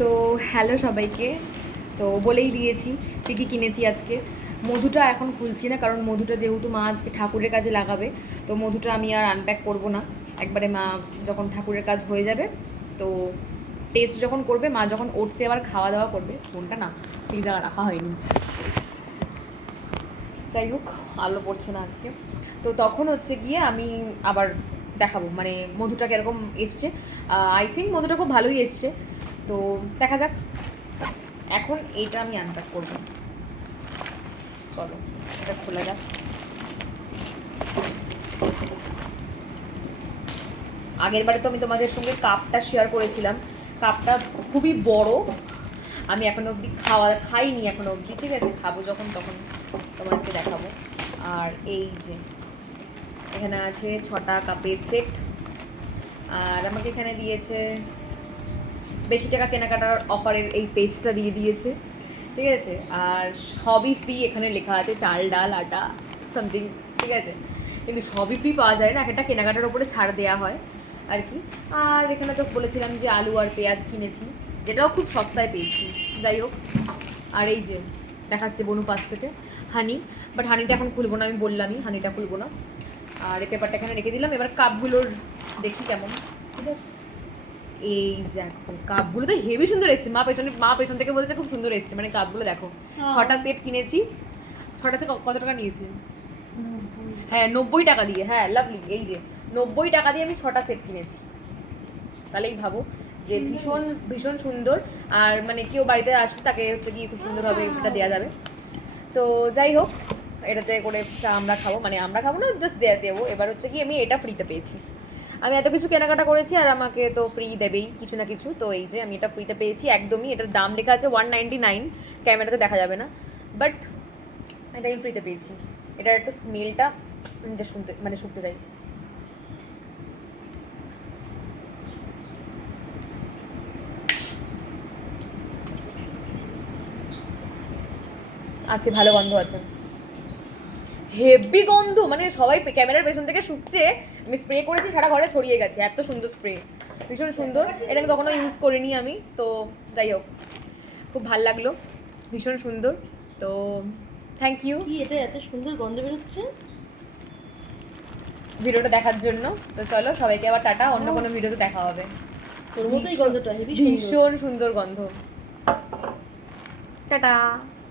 তো হ্যালো সবাইকে। তো বলেই দিয়েছি কী কী কিনেছি আজকে। মধুটা এখন খুলছি না, কারণ মধুটা যেহেতু মা আজকে ঠাকুরের কাজে লাগাবে, তো মধুটা আমি আর আনপ্যাক করব না। একবারে মা যখন ঠাকুরের কাজ হয়ে যাবে, তো টেস্ট যখন করবে, মা যখন ওটসে আবার খাওয়া দাওয়া করবে, ফোনটা না ঠিক জায়গা রাখা হয়নি, যাই হোক আলো পড়ছে না আজকে, তো তখন হচ্ছে গিয়ে আমি আবার দেখাবো মানে মধুটা কীরকম এসছে। আই থিঙ্ক মধুটা খুব ভালোই এসছে, তো দেখা যাক। এখন এইটা আমি আনপ্যাক করবো, চলো এটা খোলা যাক। আগের বারে তো আমি তোমাদের সঙ্গে কাপটা শেয়ার করেছিলাম, কাপটা খুবই বড়, আমি এখনো অবধি খাইনি এখনো অবধি, ঠিক আছে, খাবো যখন তখন তোমাদেরকে দেখাবো। আর এই যে এখানে আছে 6টা কাপের সেট, আর আমাকে এখানে দিয়েছে বেশি টাকা কেনাকাটার অফারের এই পেজটা দিয়ে দিয়েছে, ঠিক আছে। আর সবই ফ্রি এখানে লেখা আছে, চাল ডাল আটা সামথিং, ঠিক আছে, কিন্তু সবই ফ্রি পাওয়া যায় না, একটা কেনাকাটার ওপরে ছাড় দেওয়া হয় আর কি। আর এখানে তো বলেছিলাম যে আলু আর পেঁয়াজ কিনেছি, যেটাও খুব সস্তায় পেয়েছি, যাই হোক। আর এই যে দেখাচ্ছে বনু পাশ থেকে হানি, বাট হানিটা এখন খুলবো না, আমি বললামই হানিটা খুলবো না। আর এই পেপারটা এখানে রেখে দিলাম, এবার কাপগুলোর দেখি কেমন, ঠিক আছে। এই দেখো কাপগুলো তো হেভি সুন্দর এসেছে, মা পেছন থেকে বলছে খুব সুন্দর এসেছে, মানে কাপগুলো দেখো। 6টা সেট কিনেছি, 6টা সেট কত টাকা নিয়েছে? হ্যাঁ 90 টাকা দিয়ে, হ্যাঁ লাভলি, এই যে 90 টাকা দিয়ে আমি 6টা সেট কিনেছি, তাহলেই ভাবো যে ভীষণ ভীষণ সুন্দর। আর মানে কেউ বাড়িতে আসলে তাকে হচ্ছে কি খুব সুন্দরভাবে এটা দেওয়া যাবে। তো যাই হোক, এটাতে করে চা আমরা খাবো, মানে আমরা খাবো না, জাস্ট দেবো। এবার হচ্ছে কি আমি এটা ফ্রিতে পেয়েছি, আমি এত কিছু কেনাকাটা করেছি আর আমাকে তো ফ্রি দেবেই কিছু না কিছু, তো এই যে আমি এটা ফ্রিতে পেয়েছি একদমই। এটার দাম লেখা আছে 199, ক্যামেরাতে দেখা যাবে না, বাট এটা আমি ফ্রিতে পেয়েছি। এটার একটু স্মেলটা শুনতে চাই। আছে, ভালো গন্ধ আছে, হেভি গন্ধ, মানে সবাই ক্যামেরার পেছন থেকে শুকছে, আমি স্প্রে করেছি সারা ঘরে ছড়িয়ে গেছে, এত সুন্দর স্প্রে, ভীষণ সুন্দর। এটা আমি কখনো ইউজ করিনি আমি, তো যাই হোক খুব ভাল লাগলো, ভীষণ সুন্দর। তো থ্যাংক ইউ। কি এটা এত সুন্দর গন্ধ বেরোচ্ছে ভিডিওটা দেখার জন্য। তো চলো সবাইকে আবার টাটা, অন্য কোনো ভিডিওতে দেখা হবে। তোর মতোই গন্ধটা হেভি ভীষণ সুন্দর গন্ধ, টাটা।